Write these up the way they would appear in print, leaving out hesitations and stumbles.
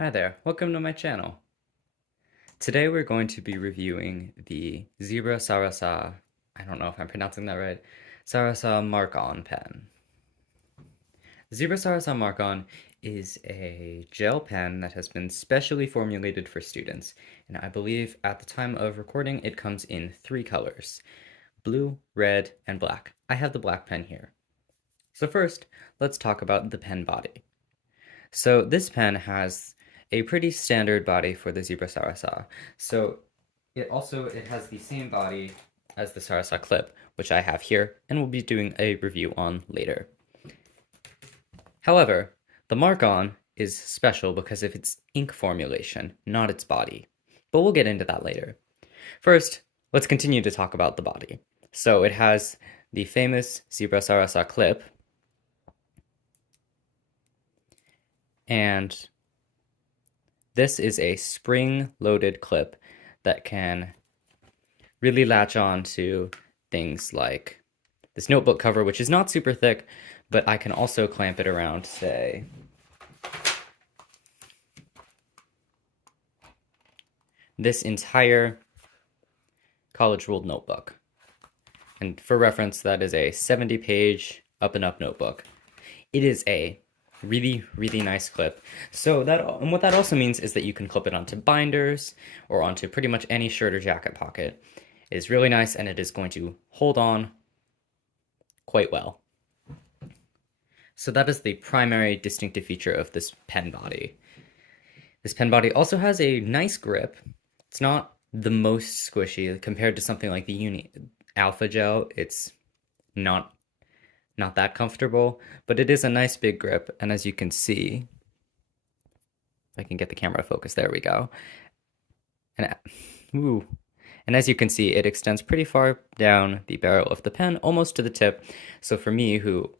Hi there, welcome to my channel. Today we're going to be reviewing the Zebra Sarasa, I don't know if I'm pronouncing that right, Sarasa Mark-On pen. The Zebra Sarasa Mark-On is a gel pen that has been specially formulated for students, and I believe at the time of recording it comes in three colors: blue, red, and black. I have the black pen here. So first, let's talk about the pen body. So this pen has a pretty standard body for the Zebra Sarasa. So it has the same body as the Sarasa clip, which I have here and will be doing a review on later. However, the Mark-On is special because of its ink formulation, not its body. But we'll get into that later. First, let's continue to talk about the body. So it has the famous Zebra Sarasa clip, and this is a spring-loaded clip that can really latch on to things like this notebook cover, which is not super thick, but I can also clamp it around, say, this entire College Ruled notebook. And for reference, that is a 70-page up and up notebook. It is a really, really nice clip. So and what that also means is that you can clip it onto binders or onto pretty much any shirt or jacket pocket. It is really nice and it is going to hold on quite well. So that is the primary distinctive feature of this pen body. This pen body also has a nice grip. It's not the most squishy compared to something like the Uni Alpha Gel. It's not that comfortable, but it is a nice big grip, and as you can see, if I can get the camera to focus, there we go. And as you can see, it extends pretty far down the barrel of the pen, almost to the tip. So for me, who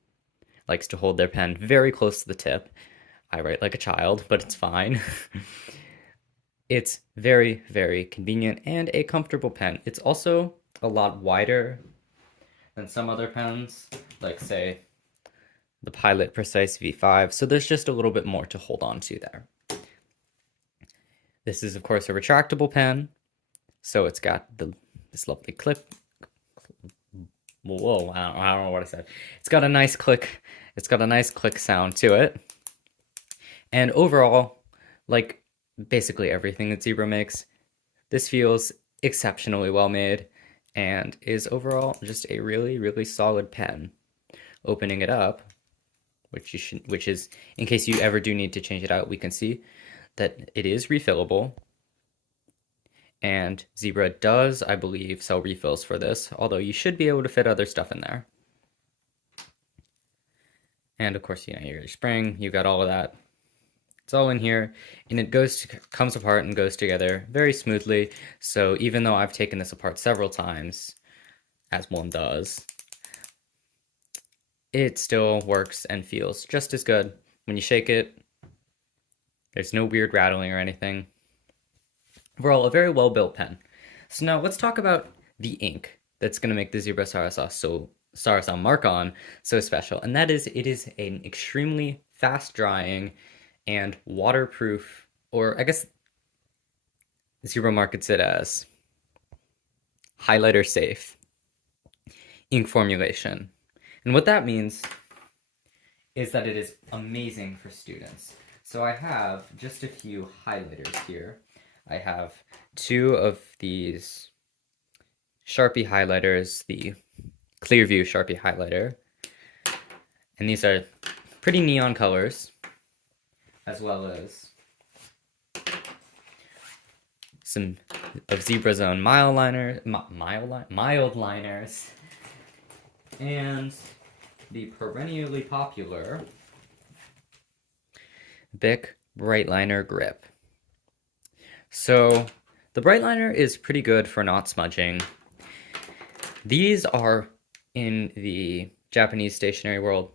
likes to hold their pen very close to the tip, I write like a child, but it's fine. It's very, very convenient and a comfortable pen. It's also a lot wider than some other pens, like say the Pilot Precise V5, so there's just a little bit more to hold on to there. This is of course a retractable pen, so it's got this lovely clip. Whoa, I don't know what I said. It's got a nice click sound to it. And overall, like basically everything that Zebra makes, this feels exceptionally well made and is overall just a really, really solid pen. Opening it up, which is, in case you ever do need to change it out, we can see that it is refillable. And Zebra does, I believe, sell refills for this, although you should be able to fit other stuff in there. And of course, your spring, you got all of that. It's all in here, and it comes apart and goes together very smoothly. So even though I've taken this apart several times, as one does, it still works and feels just as good. When you shake it, there's no weird rattling or anything. Overall, a very well-built pen. So now let's talk about the ink that's going to make the Zebra Sarasa Mark-On so special, and that is it is an extremely fast-drying and waterproof, or I guess Zebra markets it as highlighter safe ink formulation. And what that means is that it is amazing for students. So I have just a few highlighters here. I have two of these Sharpie highlighters, the Clearview Sharpie highlighter. And these are pretty neon colors, as well as some of Zebra's own mild liners, and the perennially popular Bic Bright Liner Grip. So the Bright Liner is pretty good for not smudging. These are, in the Japanese stationery world,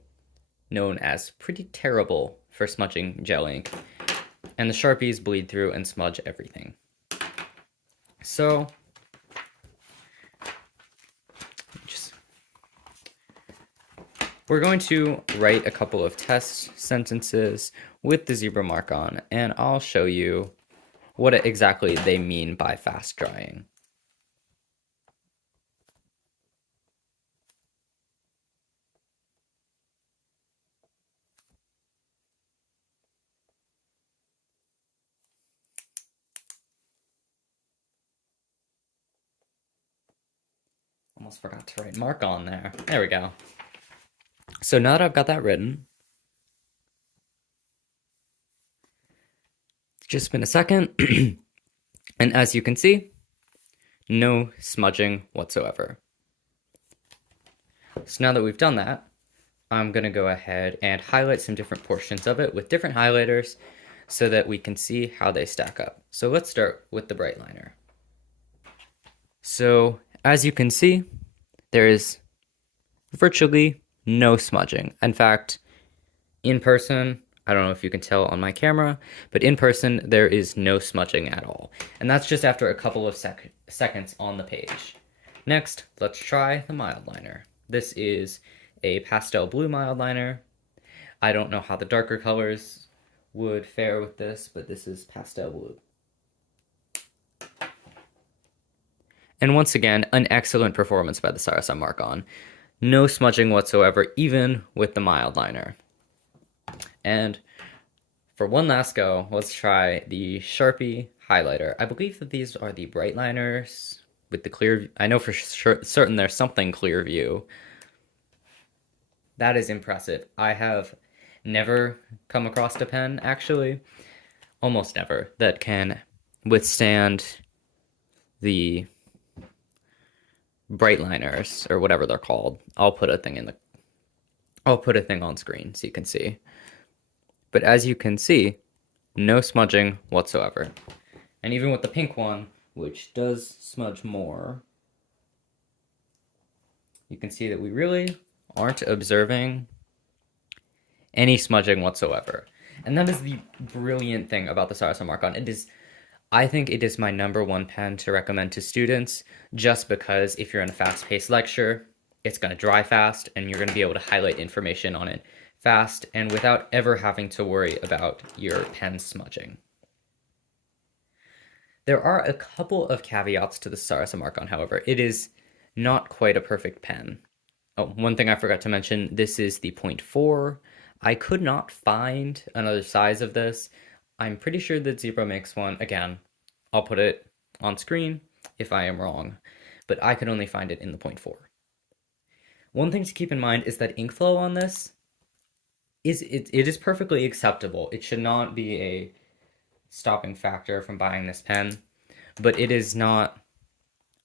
known as pretty terrible for smudging gel ink, and the Sharpies bleed through and smudge everything. So We're going to write a couple of test sentences with the zebra mark on, and I'll show you what exactly they mean by fast drying. Almost forgot to write mark on there. There we go. So now that I've got that written, it's just been a second, and as you can see, no smudging whatsoever. So now that we've done that, I'm going to go ahead and highlight some different portions of it with different highlighters so that we can see how they stack up. So let's start with the bright liner. So as you can see, there is virtually no smudging. In fact, in person, I don't know if you can tell on my camera, but in person, there is no smudging at all. And that's just after a couple of seconds on the page. Next, let's try the mild liner. This is a pastel blue mild liner. I don't know how the darker colors would fare with this, but this is pastel blue. And once again, an excellent performance by the Sarasa mark-on. No smudging whatsoever, even with the mild liner. And for one last go, let's try the Sharpie highlighter. I believe that these are the bright liners with the clear. I know for certain there's something clear view. That is impressive. I have never come across a pen, actually, almost never, that can withstand the bright liners or whatever they're called. I'll put a thing on screen so you can see. But as you can see, no smudging whatsoever. And even with the pink one, which does smudge more, you can see that we really aren't observing any smudging whatsoever. And that is the brilliant thing about the Sarasa mark-on. I think it is my #1 pen to recommend to students, just because if you're in a fast-paced lecture, it's going to dry fast, and you're going to be able to highlight information on it fast and without ever having to worry about your pen smudging. There are a couple of caveats to the Sarasa mark-on, however. It is not quite a perfect pen. Oh, one thing I forgot to mention, this is the 0.4. I could not find another size of this. I'm pretty sure that Zebra makes one. Again, I'll put it on screen if I am wrong, but I could only find it in the 0.4. One thing to keep in mind is that ink flow on this it is perfectly acceptable. It should not be a stopping factor from buying this pen, but it is not.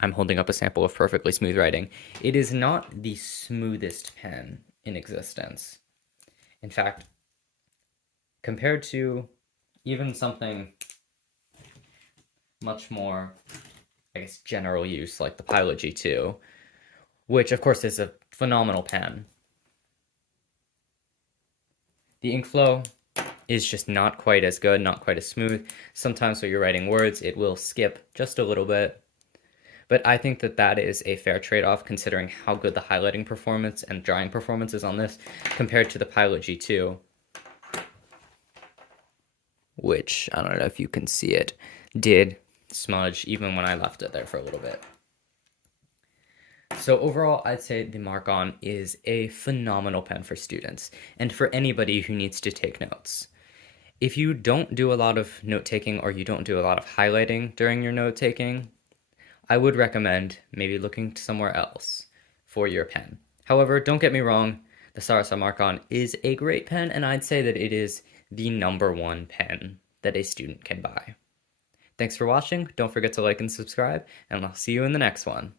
I'm holding up a sample of perfectly smooth writing. It is not the smoothest pen in existence. In fact, compared to even something much more, I guess, general use like the Pilot G2, which of course is a phenomenal pen, the ink flow is just not quite as good, not quite as smooth. Sometimes when you're writing words, it will skip just a little bit. But I think that that is a fair trade-off considering how good the highlighting performance and drawing performance is on this compared to the Pilot G2, which, I don't know if you can see it, did smudge even when I left it there for a little bit. So overall, I'd say the mark-on is a phenomenal pen for students and for anybody who needs to take notes. If you don't do a lot of note-taking or you don't do a lot of highlighting during your note-taking, I would recommend maybe looking somewhere else for your pen. However, don't get me wrong, the Sarasa mark-on is a great pen, and I'd say that it is the #1 pen that a student can buy. Thanks for watching. Don't forget to like and subscribe, and I'll see you in the next one.